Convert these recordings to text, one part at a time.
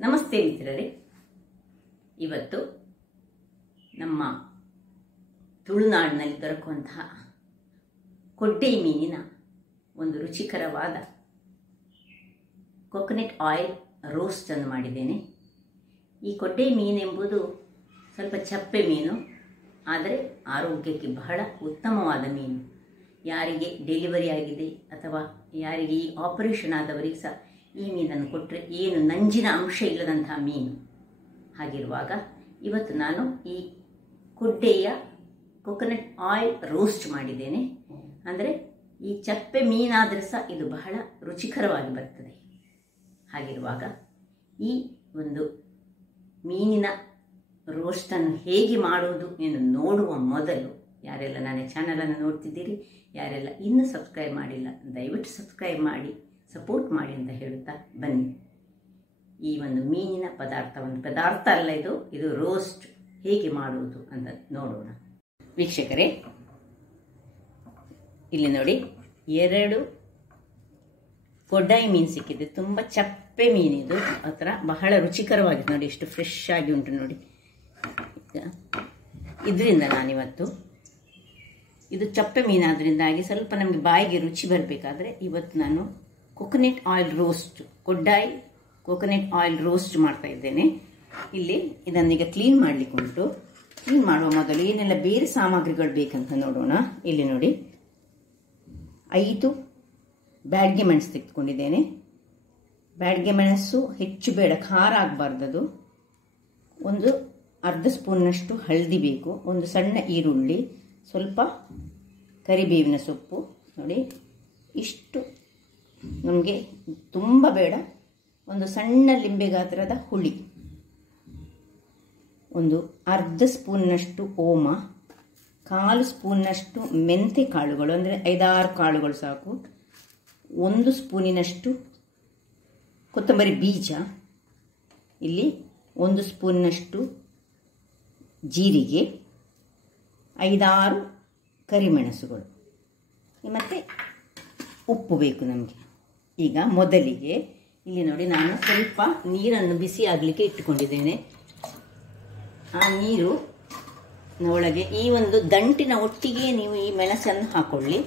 ನಮಸ್ತೆ ಮಿತ್ರರೇ, ಇವತ್ತು ನಮ್ಮ ತುಳುನಾಡಿನಲ್ಲಿ ದೊರಕುವಂತಹ ಕೊಡ್ಡೆ ಮೀನಿನ ಒಂದು ರುಚಿಕರವಾದ ಕೊಕೊನಟ್ ಆಯಿಲ್ ರೋಸ್ಟ್ ಅನ್ನು ಮಾಡಿದ್ದೇನೆ. ಈ ಕೊಡ್ಡೆ ಮೀನೆಂಬುದು ಸ್ವಲ್ಪ ಚಪ್ಪೆ ಮೀನು, ಆದರೆ ಆರೋಗ್ಯಕ್ಕೆ ಬಹಳ ಉತ್ತಮವಾದ ಮೀನು. ಯಾರಿಗೆ ಡೆಲಿವರಿ ಆಗಿದೆ ಅಥವಾ ಯಾರಿಗೆ ಈ ಆಪರೇಷನ್ ಆದವರಿಗೆ ಸಹ ಈ ಮೀನನ್ನು ಕೊಟ್ಟರೆ ಏನು ನಂಜಿನ ಅಂಶ ಇಲ್ಲದಂತಹ ಮೀನು. ಹಾಗಿರುವಾಗ ಇವತ್ತು ನಾನು ಈ ಕೊಡ್ಡೆಯ ಕೊಕೊನಟ್ ಆಯಿಲ್ ರೋಸ್ಟ್ ಮಾಡಿದ್ದೇನೆ. ಅಂದರೆ ಈ ಚಪ್ಪೆ ಮೀನಾದರೆ ಸಹ ಇದು ಬಹಳ ರುಚಿಕರವಾಗಿ ಬರ್ತದೆ. ಹಾಗಿರುವಾಗ ಈ ಒಂದು ಮೀನಿನ ರೋಸ್ಟನ್ನು ಹೇಗೆ ಮಾಡುವುದು ಎಂದು ನೋಡುವ ಮೊದಲು ಯಾರೆಲ್ಲ ನನ್ನ ಚಾನಲನ್ನು ನೋಡ್ತಿದ್ದೀರಿ, ಯಾರೆಲ್ಲ ಇನ್ನೂ ಸಬ್ಸ್ಕ್ರೈಬ್ ಮಾಡಿಲ್ಲ, ದಯವಿಟ್ಟು ಸಬ್ಸ್ಕ್ರೈಬ್ ಮಾಡಿ ಸಪೋರ್ಟ್ ಮಾಡಿ ಅಂತ ಹೇಳುತ್ತಾ ಬನ್ನಿ. ಈ ಒಂದು ಮೀನಿನ ಪದಾರ್ಥ ಅಲ್ಲ, ಇದು ರೋಸ್ಟ್ ಹೇಗೆ ಮಾಡುವುದು ಅಂತ ನೋಡೋಣ. ವೀಕ್ಷಕರೇ, ಇಲ್ಲಿ ನೋಡಿ 2 ಕೊಡ್ಡಾಯಿ ಮೀನು ಸಿಕ್ಕಿದೆ. ತುಂಬ ಚಪ್ಪೆ ಮೀನಿದು, ಹತ್ರ ಬಹಳ ರುಚಿಕರವಾಗಿದೆ. ನೋಡಿ ಎಷ್ಟು ಫ್ರೆಶ್ ಆಗಿ ಉಂಟು ನೋಡಿ. ಇದರಿಂದ ನಾನಿವತ್ತು, ಇದು ಚಪ್ಪೆ ಮೀನಾದ್ರಿಂದಾಗಿ ಸ್ವಲ್ಪ ನಮಗೆ ಬಾಯಿಗೆ ರುಚಿ ಬರಬೇಕಾದ್ರೆ ಇವತ್ತು ನಾನು coconut oil roast, coconut oil roast ಮಾಡ್ತಾ ಇದ್ದೇನೆ. ಇಲ್ಲಿ ಇದನ್ನೀಗ ಕ್ಲೀನ್ ಮಾಡಲಿಕ್ಕೆ ಉಂಟು. ಕ್ಲೀನ್ ಮಾಡುವ ಮೊದಲು ಏನೆಲ್ಲ ಬೇರೆ ಸಾಮಗ್ರಿಗಳು ಬೇಕಂತ ನೋಡೋಣ. ಇಲ್ಲಿ ನೋಡಿ 5 ಬ್ಯಾಡ್ಗೆ ಮೆಣಸು ತೆಗೆದುಕೊಂಡಿದ್ದೇನೆ. ಬ್ಯಾಡ್ಗೆ ಮೆಣಸು ಹೆಚ್ಚು ಬೇಡ, ಖಾರ ಆಗಬಾರ್ದದು. ಒಂದು ಅರ್ಧ ಸ್ಪೂನ್ನಷ್ಟು ಹಳದಿ ಬೇಕು, ಒಂದು ಸಣ್ಣ ಈರುಳ್ಳಿ, ಸ್ವಲ್ಪ ಕರಿಬೇವಿನ ಸೊಪ್ಪು. ನೋಡಿ ಇಷ್ಟು, ನಮಗೆ ತುಂಬ ಬೇಡ. ಒಂದು ಸಣ್ಣ ಲಿಂಬೆ ಗಾತ್ರದ ಹುಳಿ, ಒಂದು ಅರ್ಧ ಸ್ಪೂನ್ನಷ್ಟು ಓಮ, 1/4 ಸ್ಪೂನ್ನಷ್ಟು ಮೆಂತೆ ಕಾಳುಗಳು, ಅಂದರೆ 5-6 ಕಾಳುಗಳು ಸಾಕು, 1 ಸ್ಪೂನಿನಷ್ಟು ಕೊತ್ತಂಬರಿ ಬೀಜ, ಇಲ್ಲಿ 1 ಸ್ಪೂನ್ನಷ್ಟು ಜೀರಿಗೆ, 5-6 ಕರಿಮೆಣಸುಗಳು, ಮತ್ತು ಉಪ್ಪು ಬೇಕು ನಮಗೆ. ಈಗ ಮೊದಲಿಗೆ ಇಲ್ಲಿ ನೋಡಿ, ನಾನು ಸ್ವಲ್ಪ ನೀರನ್ನು ಬಿಸಿ ಆಗಲಿಕ್ಕೆ ಇಟ್ಟುಕೊಂಡಿದ್ದೇನೆ. ಆ ನೀರು ಒಳಗೆ ಈ ಒಂದು ದಂಟಿನ ಒಟ್ಟಿಗೆ ನೀವು ಈ ಮೆಣಸನ್ನು ಹಾಕೊಳ್ಳಿ.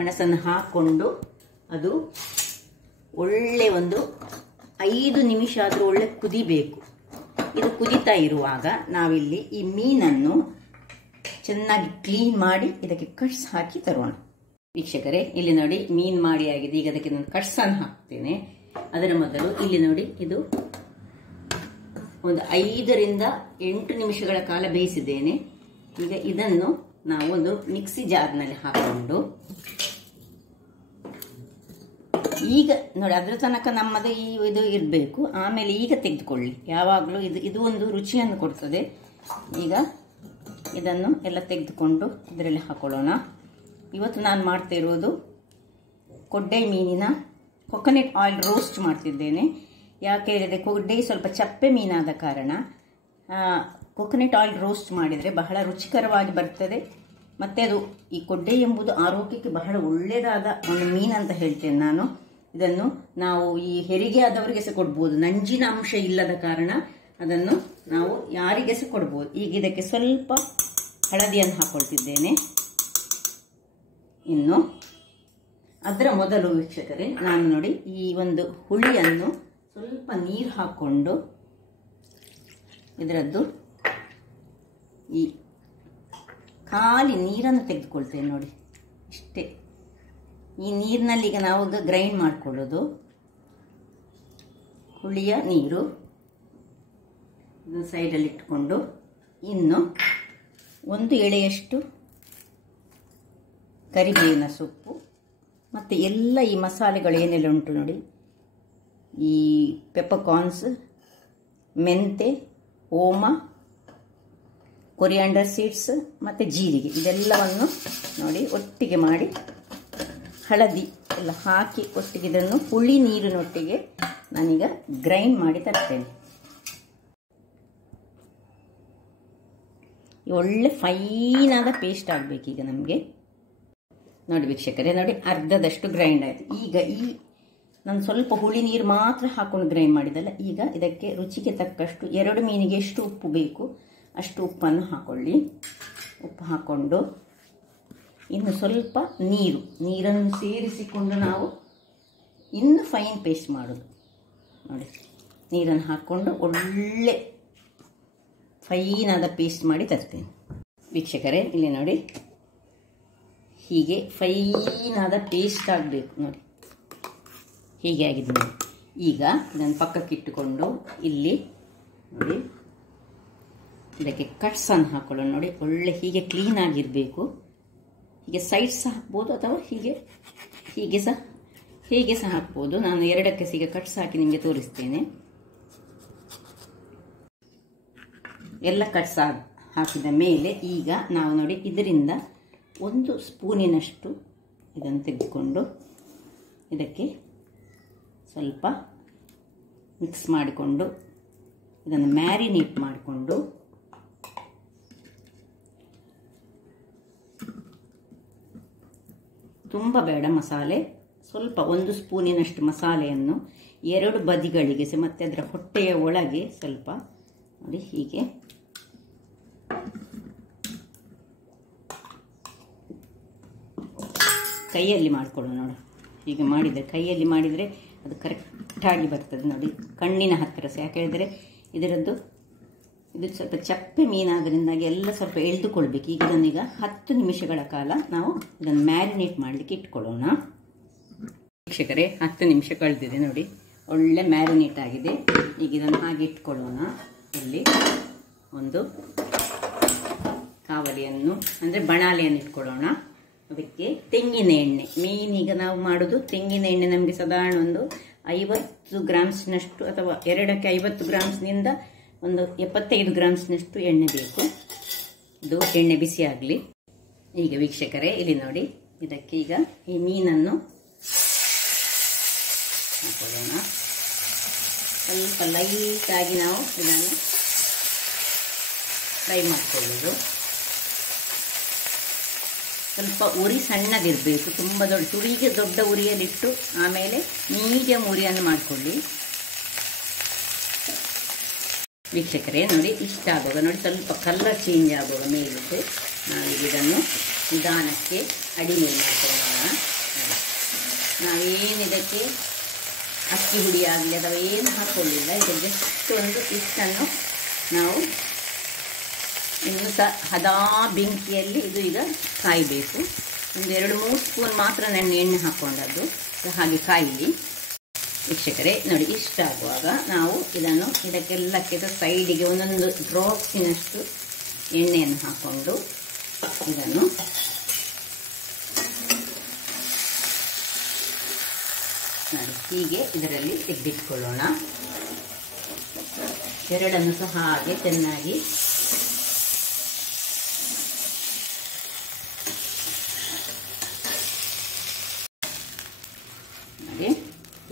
ಮೆಣಸನ್ನು ಹಾಕ್ಕೊಂಡು ಅದು ಒಳ್ಳೆ ಒಂದು 5 ನಿಮಿಷ ಆದರೂ ಒಳ್ಳೆ ಕುದಿಬೇಕು. ಇದು ಕುದಿತಾ ಇರುವಾಗ ನಾವಿಲ್ಲಿ ಈ ಮೀನನ್ನು ಚೆನ್ನಾಗಿ ಕ್ಲೀನ್ ಮಾಡಿ ಇದಕ್ಕೆ ಕಟ್ಸ್ ಹಾಕಿ ತರೋಣ. ವೀಕ್ಷಕರೇ, ಇಲ್ಲಿ ನೋಡಿ ಮೀನು ಮಾಡಿ ಆಗಿದೆ. ಈಗ ಅದಕ್ಕೆ ನಾನು ಕಟ್ಸನ್ನು ಹಾಕ್ತೇನೆ. ಅದರ ಮೊದಲು ಇಲ್ಲಿ ನೋಡಿ, ಇದು ಒಂದು 5ರಿಂದ 8 ನಿಮಿಷಗಳ ಕಾಲ ಬೇಯಿಸಿದ್ದೇನೆ. ಈಗ ಇದನ್ನು ನಾವು ಒಂದು ಮಿಕ್ಸಿ ಜಾರ್ನಲ್ಲಿ ಹಾಕೊಂಡು, ಈಗ ನೋಡಿ ಅದರ ತನಕ ನಮ್ಮದು ಇದು ಇರಬೇಕು. ಆಮೇಲೆ ಈಗ ತೆಗೆದುಕೊಳ್ಳಿ. ಯಾವಾಗಲೂ ಇದು ಒಂದು ರುಚಿಯನ್ನು ಕೊಡ್ತದೆ. ಈಗ ಇದನ್ನು ಎಲ್ಲ ತೆಗೆದುಕೊಂಡು ಇದರಲ್ಲಿ ಹಾಕೊಳ್ಳೋಣ. ಇವತ್ತು ನಾನು ಮಾಡ್ತಾ ಇರೋದು ಕೊಡ್ಡೆ ಮೀನಿನ ಕೊಕೊನಟ್ ಆಯಿಲ್ ರೋಸ್ಟ್ ಮಾಡ್ತಿದ್ದೇನೆ. ಯಾಕೆ ಹೇಳಿದರೆ ಕೊಡ್ಡೆ ಸ್ವಲ್ಪ ಚಪ್ಪೆ ಮೀನಾದ ಕಾರಣ ಕೊಕೊನಟ್ ಆಯಿಲ್ ರೋಸ್ಟ್ ಮಾಡಿದರೆ ಬಹಳ ರುಚಿಕರವಾಗಿ ಬರ್ತದೆ. ಮತ್ತು ಅದು ಈ ಕೊಡ್ಡೆ ಎಂಬುದು ಆರೋಗ್ಯಕ್ಕೆ ಬಹಳ ಒಳ್ಳೆಯದಾದ ಒಂದು ಮೀನಂತ ಹೇಳ್ತೇನೆ ನಾನು. ಇದನ್ನು ನಾವು ಈ ಹೆರಿಗೆ ಆದವರಿಗೆ ಸಹ ಕೊಡ್ಬೋದು. ನಂಜಿನ ಅಂಶ ಇಲ್ಲದ ಕಾರಣ ಅದನ್ನು ನಾವು ಯಾರಿಗೆ ಸಹ ಕೊಡ್ಬೋದು. ಈಗ ಇದಕ್ಕೆ ಸ್ವಲ್ಪ ಹಳದಿಯನ್ನು ಹಾಕೊಳ್ತಿದ್ದೇನೆ. ಇನ್ನು ಅದರ ಮೊದಲು ವೀಕ್ಷಕರೇ, ನಾನು ನೋಡಿ ಈ ಒಂದು ಹುಳಿಯನ್ನು ಸ್ವಲ್ಪ ನೀರು ಹಾಕ್ಕೊಂಡು ಇದರದ್ದು ಈ ಖಾಲಿ ನೀರನ್ನು ತೆಗೆದುಕೊಳ್ತೇನೆ. ನೋಡಿ ಇಷ್ಟೇ. ಈ ನೀರಿನಲ್ಲಿ ಈಗ ನಾವು ಗ್ರೈಂಡ್ ಮಾಡಿಕೊಳ್ಳೋದು ಹುಳಿಯ ನೀರು. ಇದನ್ನು ಸೈಡಲ್ಲಿ ಇಟ್ಕೊಂಡು, ಇನ್ನು 1 ಎಳೆಯಷ್ಟು ಕರಿಬೇವಿನ ಸೊಪ್ಪು, ಮತ್ತು ಎಲ್ಲ ಈ ಮಸಾಲೆಗಳು ಏನೆಲ್ಲ ಉಂಟು ನೋಡಿ, ಈ ಪೆಪ್ಪರ್ಕಾರ್ನ್ಸ್, ಮೆಂತೆ, ಓಮ, ಕೊರಿಯಾಂಡರ್ ಸೀಡ್ಸ್ ಮತ್ತು ಜೀರಿಗೆ, ಇದೆಲ್ಲವನ್ನು ನೋಡಿ ಒಟ್ಟಿಗೆ ಮಾಡಿ, ಹಳದಿ ಎಲ್ಲ ಹಾಕಿ ಒಟ್ಟಿಗೆ ಇದನ್ನು ಹುಳಿ ನೀರಿನೊಟ್ಟಿಗೆ ನಾನೀಗ ಗ್ರೈಂಡ್ ಮಾಡಿ ತರ್ತೇನೆ. ಒಳ್ಳೆ ಫೈನಾದ ಪೇಸ್ಟ್ ಆಗಬೇಕು ಈಗ ನಮಗೆ. ನೋಡಿ ವೀಕ್ಷಕರೇ, ನೋಡಿ ಅರ್ಧದಷ್ಟು ಗ್ರೈಂಡ್ ಆಯಿತು. ಈಗ ಈ ನಾನು ಸ್ವಲ್ಪ ಹುಳಿ ನೀರು ಮಾತ್ರ ಹಾಕೊಂಡು ಗ್ರೈಂಡ್ ಮಾಡಿದ್ದಲ್ಲ. ಈಗ ಇದಕ್ಕೆ ರುಚಿಗೆ ತಕ್ಕಷ್ಟು 2 ಮೀನಿಗೆ ಎಷ್ಟು ಉಪ್ಪು ಬೇಕು ಅಷ್ಟು ಉಪ್ಪನ್ನು ಹಾಕೊಳ್ಳಿ. ಉಪ್ಪು ಹಾಕ್ಕೊಂಡು ಇನ್ನು ಸ್ವಲ್ಪ ನೀರನ್ನು ಸೇರಿಸಿಕೊಂಡು ನಾವು ಇನ್ನು ಫೈನ್ ಪೇಸ್ಟ್ ಮಾಡೋದು ನೋಡಿ. ನೀರನ್ನು ಹಾಕ್ಕೊಂಡು ಒಳ್ಳೆ ಫೈನಾದ ಪೇಸ್ಟ್ ಮಾಡಿ ತರ್ತೇನೆ. ವೀಕ್ಷಕರೇ ಇಲ್ಲಿ ನೋಡಿ, ಹೀಗೆ ಫೈನಾದ ಪೇಸ್ಟ್ ಆಗಬೇಕು ನೋಡಿ. ಹೀಗೆ ಆಗಿದೆ ನೋಡಿ. ಈಗ ಇದನ್ನು ಪಕ್ಕಕ್ಕಿಟ್ಟುಕೊಂಡು ಇಲ್ಲಿ ನೋಡಿ ಇದಕ್ಕೆ ಕಟ್ಸನ್ನು ಹಾಕೊಳ್ಳೋಣ ನೋಡಿ. ಒಳ್ಳೆ ಹೀಗೆ ಕ್ಲೀನ್ ಆಗಿರಬೇಕು. ಹೀಗೆ ಸೈಡ್ ಸಹ ಹಾಕ್ಬೋದು ಅಥವಾ ಹೀಗೆ ಸಹ ಹಾಕ್ಬೋದು. ನಾನು ಎರಡಕ್ಕೆ ಈಗ ಕಟ್ಸ್ ಹಾಕಿ ನಿಮಗೆ ತೋರಿಸ್ತೇನೆ. ಎಲ್ಲ ಕಟ್ಸ್ ಹಾಕಿದ ಮೇಲೆ ಈಗ ನಾವು ನೋಡಿ ಇದರಿಂದ 1 ಸ್ಪೂನಿನಷ್ಟು ಇದನ್ನು ತೆಗೆದುಕೊಂಡು ಇದಕ್ಕೆ ಸ್ವಲ್ಪ ಮಿಕ್ಸ್ ಮಾಡಿಕೊಂಡು ಇದನ್ನು ಮ್ಯಾರಿನೇಟ್ ಮಾಡಿಕೊಂಡು ತುಂಬ ಬೇಡ ಮಸಾಲೆ, ಸ್ವಲ್ಪ 1 ಸ್ಪೂನಿನಷ್ಟು ಮಸಾಲೆಯನ್ನು 2 ಬದಿಗಳಿಗೆ ಮತ್ತು ಅದರ ಹೊಟ್ಟೆಯ ಒಳಗೆ ಸ್ವಲ್ಪ ನೋಡಿ ಹೀಗೆ ಕೈಯಲ್ಲಿ ಮಾಡಿಕೊಳ್ಳೋಣ ನೋಡಿ. ಹೀಗೆ ಮಾಡಿದರೆ ಕೈಯಲ್ಲಿ ಮಾಡಿದರೆ ಅದು ಕರೆಕ್ಟಾಗಿ ಬರ್ತದೆ ನೋಡಿ, ಕಣ್ಣಿನ ಹತ್ತಿರ ಸಹ. ಯಾಕೆ ಹೇಳಿದರೆ ಇದು ಸ್ವಲ್ಪ ಚಪ್ಪೆ ಮೀನಾದ್ರಿಂದಾಗಿ ಎಲ್ಲ ಸ್ವಲ್ಪ ಎಳೆದುಕೊಳ್ಬೇಕು. ಈಗ ಇದನ್ನೀಗ 10 ನಿಮಿಷಗಳ ಕಾಲ ನಾವು ಇದನ್ನು ಮ್ಯಾರಿನೇಟ್ ಮಾಡಲಿಕ್ಕೆ ಇಟ್ಕೊಳ್ಳೋಣ. ವೀಕ್ಷಕರೇ 10 ನಿಮಿಷ ಕಳೆದಿದೆ ನೋಡಿ, ಒಳ್ಳೆ ಮ್ಯಾರಿನೇಟ್ ಆಗಿದೆ. ಈಗ ಇದನ್ನು ಹಾಗೆ ಇಟ್ಕೊಳ್ಳೋಣ. ಇಲ್ಲಿ ಒಂದು ಕಾವಲಿಯನ್ನು ಅಂದರೆ ಬಣಾಲೆಯನ್ನು ಇಟ್ಕೊಳ್ಳೋಣ. ಅದಕ್ಕೆ ತೆಂಗಿನ ಎಣ್ಣೆ ಮೇನ್. ಈಗ ನಾವು ಮಾಡೋದು ತೆಂಗಿನ ಎಣ್ಣೆ. ನಮಗೆ ಸಾಧಾರಣ ಒಂದು 50 ಗ್ರಾಮ್ಸ್ನಷ್ಟು ಅಥವಾ 2ಕ್ಕೆ 50 ಗ್ರಾಮ್ಸ್ನಿಂದ ಒಂದು 75 ಗ್ರಾಮ್ಸ್ನಷ್ಟು ಎಣ್ಣೆ ಬೇಕು. ಇದು ಎಣ್ಣೆ ಬಿಸಿ ಆಗಲಿ. ಈಗ ವೀಕ್ಷಕರೇ ಇಲ್ಲಿ ನೋಡಿ, ಇದಕ್ಕೆ ಈಗ ಈ ಮೀನನ್ನು ಹಾಕೊಳ್ಳೋಣ. ಸ್ವಲ್ಪ ಲೈಟಾಗಿ ನಾವು ಇದನ್ನು ಫ್ರೈ ಮಾಡಿಕೊಳ್ಳೋದು. ಸ್ವಲ್ಪ ಉರಿ ಸಣ್ಣಗಿರಬೇಕು, ತುಂಬ ತುಳಿಗೆ ದೊಡ್ಡ ಉರಿಯಲ್ಲಿಟ್ಟು ಆಮೇಲೆ ಮೀಡಿಯಂ ಉರಿಯನ್ನು ಮಾಡಿಕೊಳ್ಳಿ. ವೀಕ್ಷಕರೇ ನೋಡಿ, ಇಷ್ಟ ಆಗುವಾಗ ನೋಡಿ ಸ್ವಲ್ಪ ಕಲರ್ ಚೇಂಜ್ ಆಗುವಾಗ ಮೇಲಿಟ್ಟು ನಾವೀಗ ಇದನ್ನು ನಿಧಾನಕ್ಕೆ ಅಡಿಗೆ ಮಾಡ್ಕೊಳ್ಳೋಣ. ನಾವೇನು ಇದಕ್ಕೆ ಅಕ್ಕಿ ಹುಡಿ ಆಗಲಿ ಅಥವಾ ಏನು ಹಾಕ್ಕೊಳ್ಳಿಲ್ಲ. ಇದು ಜಸ್ಟ್ ಒಂದು ಇಷ್ಟನ್ನು ನಾವು ಇನ್ನು ಸಹ ಹದಾ ಬೆಂಕಿಯಲ್ಲಿ ಇದು ಈಗ ಕಾಯಬೇಕು. ಒಂದು 2-3 ಸ್ಪೂನ್ ಮಾತ್ರ ನಾನು ಎಣ್ಣೆ ಹಾಕ್ಕೊಂಡದ್ದು, ಹಾಗೆ ಕಾಯಿಲಿ. ವೀಕ್ಷಕರೇ ನೋಡಿ, ಇಷ್ಟ ಆಗುವಾಗ ನಾವು ಇದಕ್ಕೆಲ್ಲಕ್ಕೆ ಸೈಡಿಗೆ ಒಂದೊಂದು ಡ್ರಾಪ್ಸಿನಷ್ಟು ಎಣ್ಣೆಯನ್ನು ಹಾಕ್ಕೊಂಡು ಇದನ್ನು ನೋಡಿ ಹೀಗೆ ಇದರಲ್ಲಿ ತೆಗೆದಿಟ್ಕೊಳ್ಳೋಣ. ಎರಡನ್ನು ಸಹ ಹಾಗೆ ಚೆನ್ನಾಗಿ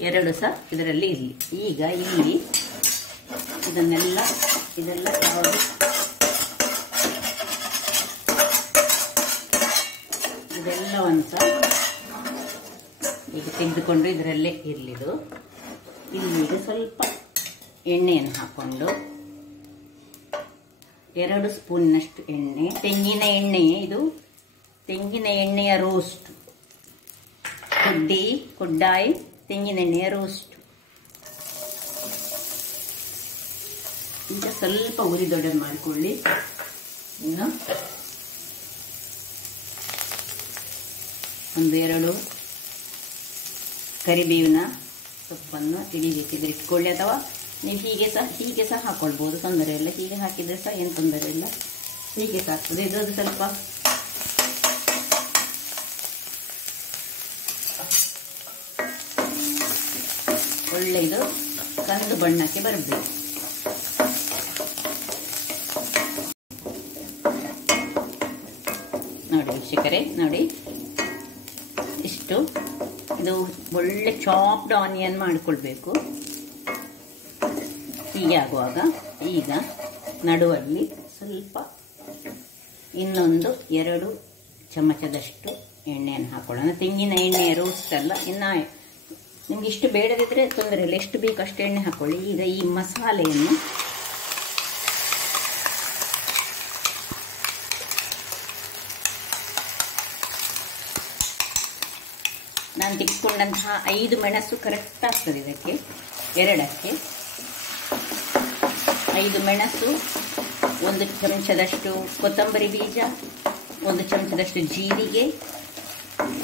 ಎರಡು ಸಹ ಇದರಲ್ಲಿ ಇರಲಿ. ಈಗ ಇಲ್ಲಿ ಇದೆಲ್ಲ ಯಾವುದು ಇದೆಲ್ಲವನ್ನು ಸಹ ಈಗ ತೆಗೆದುಕೊಂಡು ಇದರಲ್ಲೇ ಇರಲಿದು. ಇಲ್ಲಿಗ ಸ್ವಲ್ಪ ಎಣ್ಣೆಯನ್ನು ಹಾಕ್ಕೊಂಡು 2 ಸ್ಪೂನ್ನಷ್ಟು ಎಣ್ಣೆ, ತೆಂಗಿನ ಎಣ್ಣೆ. ಇದು ತೆಂಗಿನ ಎಣ್ಣೆಯ ರೋಸ್ಟ್, ಕೊಡ್ಡಾಯಿ ತೆಂಗಿನ ಎಣ್ಣೆಯ ರೋಸ್ಟ್. ಈಗ ಸ್ವಲ್ಪ ಉರಿ ದೊಡ್ಡದು ಮಾಡಿಕೊಳ್ಳಿ. ಇನ್ನು 1-2 ಕರಿಬೇವಿನ ಸೊಪ್ಪನ್ನು ಬೇಕಿದ್ರೆ ಇಟ್ಕೊಳ್ಳಿ, ಅಥವಾ ನೀವು ಹೀಗೆ ಸಹ ಹಾಕೊಳ್ಬೋದು, ತೊಂದರೆ ಇಲ್ಲ. ಹೀಗೆ ಹಾಕಿದ್ರೆ ಸಹ ಏನು ತೊಂದರೆ ಇಲ್ಲ, ಹೀಗೆ ಸಹ ಆಗ್ತದೆ. ಇದು ಸ್ವಲ್ಪ ಒಳ್ಳೆ ಇದು ಕಂದು ಬಣ್ಣಕ್ಕೆ ಬರಬೇಕು. ನೋಡಿ ವೀಕ್ಷಕರೇ ನೋಡಿ, ಇಷ್ಟು ಇದು ಒಳ್ಳೆ ಚಾಪ್ಡ್ ಆನಿಯನ್ ಮಾಡಿಕೊಳ್ಬೇಕು. ಹೀಗೆ ಆಗುವಾಗ ಈಗ ನಡುವಲ್ಲಿ ಸ್ವಲ್ಪ ಇನ್ನೊಂದು 2 ಚಮಚದಷ್ಟು ಎಣ್ಣೆಯನ್ನು ಹಾಕೊಳ್ಳೋಣ. ತೆಂಗಿನ ಎಣ್ಣೆ ರೋಸ್ಟ್ ಅಲ್ಲ, ಇನ್ನು ನಿಮ್ಗೆ ಇಷ್ಟು ಬೇಡದಿದ್ರೆ ತೊಂದರೆ ಇಲ್ಲ, ಎಷ್ಟು ಬೇಕು ಅಷ್ಟು ಎಣ್ಣೆ ಹಾಕೊಳ್ಳಿ. ಈಗ ಈ ಮಸಾಲೆಯನ್ನು ನಾನು ತಿಕ್ಕೊಂಡಂತಹ 5 ಮೆಣಸು ಕರೆಕ್ಟ್ ಆಗ್ತದೆ ಇದಕ್ಕೆ, 2ಕ್ಕೆ 5 ಮೆಣಸು, 1 ಚಮಚದಷ್ಟು ಕೊತ್ತಂಬರಿ ಬೀಜ, 1 ಚಮಚದಷ್ಟು ಜೀರಿಗೆ,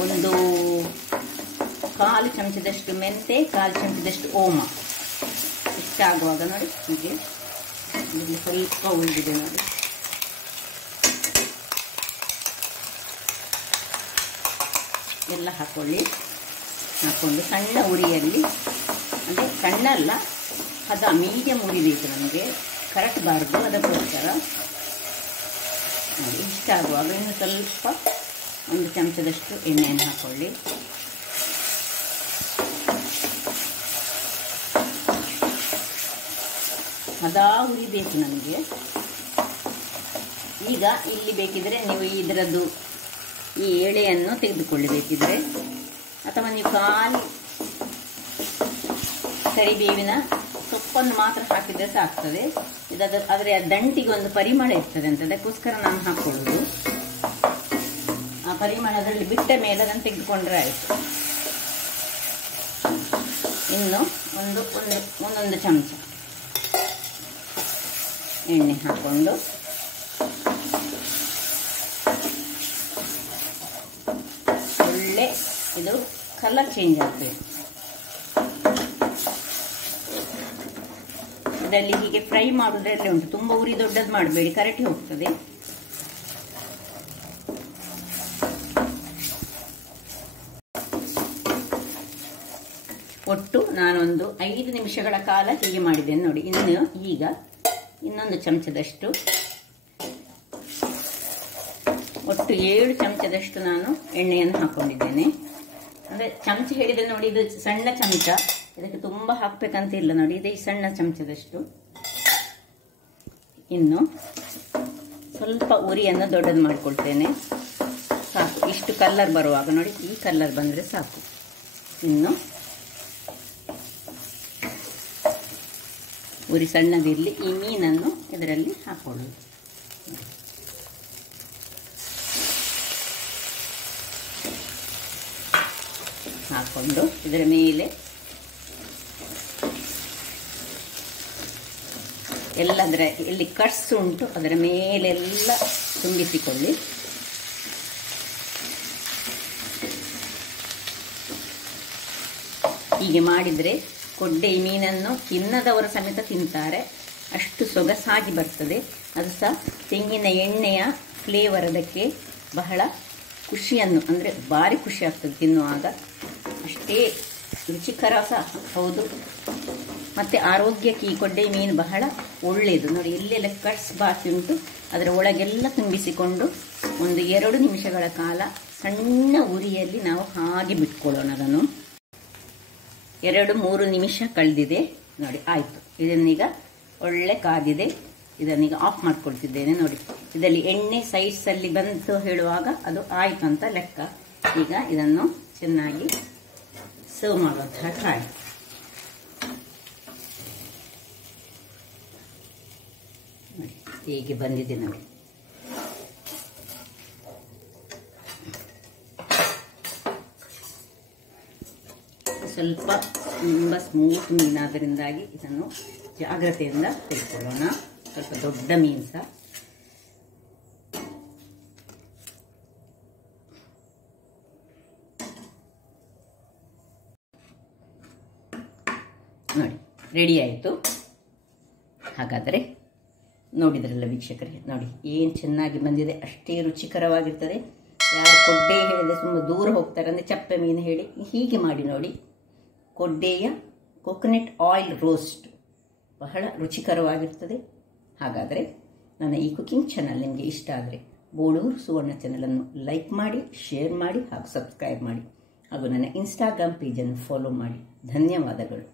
1/4 ಚಮಚದಷ್ಟು ಮೆಂತೆ, 1/4 ಚಮಚದಷ್ಟು ಓಮ. ಇಷ್ಟಾಗುವಾಗ ನೋಡಿ ಹೀಗೆ ಇಲ್ಲಿ ಸ್ವಲ್ಪ ಉಳಿದಿದೆ ನೋಡಿ. ಎಲ್ಲ ಹಾಕೊಂಡು ಸಣ್ಣ ಉರಿಯಲ್ಲಿ, ಅಂದರೆ ಸಣ್ಣ ಅಲ್ಲ, ಅದು ಮೀಡಿಯಂ ಉರಿ ಬೇಕು ನಮಗೆ, ಕರಟಬಾರ್ದು, ಅದಕ್ಕೋಸ್ಕರ ನೋಡಿ. ಇಷ್ಟಾಗುವಾಗ ಇನ್ನು ಸ್ವಲ್ಪ 1 ಚಮಚದಷ್ಟು ಎಣ್ಣೆಯನ್ನು ಹಾಕೊಳ್ಳಿ. ಅದಾ ಉರಿಬೇಕು ನಮಗೆ. ಈಗ ಇಲ್ಲಿ ಬೇಕಿದ್ರೆ ನೀವು ಇದರದ್ದು ಈ ಎಳೆಯನ್ನು ತೆಗೆದುಕೊಳ್ಳಿ ಬೇಕಿದ್ರೆ, ಅಥವಾ ನೀವು ಖಾಲಿ ಕರಿಬೇವಿನ ಸೊಪ್ಪನ್ನು ಮಾತ್ರ ಹಾಕಿದ್ರೆ ಸಾಕ್ತದೆ. ಆದರೆ ದಂಟಿಗೆ ಒಂದು ಪರಿಮಳ ಇರ್ತದೆ ಅಂತ, ಅದಕ್ಕೋಸ್ಕರ ನಾನು ಹಾಕೊಳ್ಳುದು. ಆ ಪರಿಮಳದಲ್ಲಿ ಬಿಟ್ಟ ಮೇಲೆ ಅದನ್ನು ತೆಗೆದುಕೊಂಡ್ರೆ ಆಯಿತು. ಇನ್ನು ಒಂದೊಂದು ಚಮಚ ಎಣ್ಣೆ ಹಾಕೊಂಡು ಒಳ್ಳೆ ಇದು ಕಲರ್ ಚೇಂಜ್ ಆಗ್ತದೆ. ಇದರಲ್ಲಿ ಹೀಗೆ ಫ್ರೈ ಮಾಡುವುದರಲ್ಲಿ ಉಂಟು, ತುಂಬಾ ಉರಿ ದೊಡ್ಡದು ಮಾಡಬೇಡಿ, ಕರಟಿ ಹೋಗ್ತದೆ. ಒಟ್ಟು ನಾನೊಂದು 5 ನಿಮಿಷಗಳ ಕಾಲ ಹೀಗೆ ಮಾಡಿದ್ದೇನೆ ನೋಡಿ. ಈಗ ಇನ್ನೊಂದು ಚಮಚದಷ್ಟು, ಒಟ್ಟು 7 ಚಮಚದಷ್ಟು ನಾನು ಎಣ್ಣೆಯನ್ನು ಹಾಕೊಂಡಿದ್ದೇನೆ. ಅಂದ್ರೆ ಚಮಚ ಹೇಳಿದೆ ನೋಡಿ, ಇದು ಸಣ್ಣ ಚಮಚ, ಇದಕ್ಕೆ ತುಂಬಾ ಹಾಕ್ಬೇಕಂತ ಇಲ್ಲ ನೋಡಿ. ಇದು ಈ ಸಣ್ಣ ಚಮಚದಷ್ಟು. ಇನ್ನು ಸ್ವಲ್ಪ ಉರಿಯನ್ನು ದೊಡ್ಡದು ಮಾಡ್ಕೊಳ್ತೇನೆ, ಸಾಕು. ಇಷ್ಟು ಕಲರ್ ಬರುವಾಗ ನೋಡಿ, ಈ ಕಲರ್ ಬಂದ್ರೆ ಸಾಕು. ಇನ್ನು ಉರಿ ಸಣ್ಣದಿರಲಿ. ಈ ಮೀನನ್ನು ಇದರಲ್ಲಿ ಹಾಕೊಳ್ಳುದು. ಹಾಕೊಂಡು ಇದರ ಮೇಲೆ ಎಲ್ಲದರ ಎಲ್ಲಿ ಕಟ್ಸ್ ಉಂಟು ಅದರ ಮೇಲೆಲ್ಲ ತುಂಬಿಸಿಕೊಳ್ಳಿ. ಹೀಗೆ ಮಾಡಿದರೆ ಕೊಡ್ಡೆ ಈ ಮೀನನ್ನು ತಿನ್ನದವರ ಸಮೇತ ತಿಂತಾರೆ, ಅಷ್ಟು ಸೊಗಸಾಗಿ ಬರ್ತದೆ. ಅದು ಸಹ ತೆಂಗಿನ ಎಣ್ಣೆಯ ಫ್ಲೇವರ್ ಅದಕ್ಕೆ ಬಹಳ ಖುಷಿಯನ್ನು, ಅಂದರೆ ಭಾರಿ ಖುಷಿ ಆಗ್ತದೆ ತಿನ್ನುವಾಗ. ಅಷ್ಟೇ ರುಚಿಕರ ಸಹ ಹೌದು, ಮತ್ತು ಆರೋಗ್ಯಕ್ಕೆ ಈ ಕೊಡ್ಡೆ ಮೀನು ಬಹಳ ಒಳ್ಳೆಯದು ನೋಡಿ. ಎಲ್ಲೆಲ್ಲ ಕಟ್ಸ್ ಬಾಕಿ ಉಂಟು ಅದರ ಒಳಗೆಲ್ಲ ತುಂಬಿಸಿಕೊಂಡು 1-2 ನಿಮಿಷಗಳ ಕಾಲ ಸಣ್ಣ ಉರಿಯಲ್ಲಿ ನಾವು ಹಾಗೆ ಬಿಟ್ಕೊಳ್ಳೋಣ. ಅದನ್ನು 2-3 ನಿಮಿಷ ಕಳೆದಿದೆ ನೋಡಿ, ಆಯಿತು. ಇದನ್ನೀಗ ಒಳ್ಳೆ ಕಾದಿದೆ, ಇದನ್ನೀಗ ಆಫ್ ಮಾಡ್ಕೊಳ್ತಿದ್ದೇನೆ ನೋಡಿ. ಇದರಲ್ಲಿ ಎಣ್ಣೆ ಸೈಡ್ಸ್ ಅಲ್ಲಿ ಬಂತು ಹೇಳುವಾಗ ಅದು ಆಯ್ತು ಅಂತ ಲೆಕ್ಕ. ಈಗ ಇದನ್ನು ಚೆನ್ನಾಗಿ ಸರ್ವ್ ಮಾಡುವಂತಹ ಟ್ರೈ. ಹೀಗೆ ಬಂದಿದೆ ನೋಡಿ. ಸ್ವಲ್ಪ ತುಂಬ ಸ್ಮೂತ್ ಮೀನಾದ್ದರಿಂದಾಗಿ ಇದನ್ನು ಜಾಗ್ರತೆಯಿಂದ ತೆಗೆದುಕೊಳ್ಳೋಣ. ಸ್ವಲ್ಪ ದೊಡ್ಡ ಮೀನು ಸಹ. ನೋಡಿ ರೆಡಿ ಆಯಿತು. ಹಾಗಾದರೆ ನೋಡಿದ್ರಲ್ಲ ವೀಕ್ಷಕರೇ, ನೋಡಿ ಏನು ಚೆನ್ನಾಗಿ ಬಂದಿದೆ, ಅಷ್ಟೇ ರುಚಿಕರವಾಗಿರ್ತದೆ. ಯಾರು ಕೊಡ್ಡೆ ಹೇಳಿದ್ರೆ ತುಂಬ ದೂರ ಹೋಗ್ತಾರೆ, ಅಂದರೆ ಚಪ್ಪೆ ಮೀನು ಹೇಳಿ ಹೀಗೆ ಮಾಡಿ ನೋಡಿ. ಕೊಡ್ಡೆಯ ಕೊಕೊನಟ್ ಆಯಿಲ್ ರೋಸ್ಟ್ ಬಹಳ ರುಚಿಕರವಾಗಿರ್ತದೆ. ಹಾಗಾದರೆ ನನ್ನ ಈ ಕುಕಿಂಗ್ ಚಾನಲ್ ನಿಮಗೆ ಇಷ್ಟ ಆದರೆ ಬೋಳೂರು ಸುವರ್ಣ ಚಾನಲನ್ನು ಲೈಕ್ ಮಾಡಿ, ಶೇರ್ ಮಾಡಿ ಹಾಗೂ ಸಬ್ಸ್ಕ್ರೈಬ್ ಮಾಡಿ, ಹಾಗೂ ನನ್ನ ಇನ್ಸ್ಟಾಗ್ರಾಮ್ ಪೇಜನ್ನು ಫಾಲೋ ಮಾಡಿ. ಧನ್ಯವಾದಗಳು.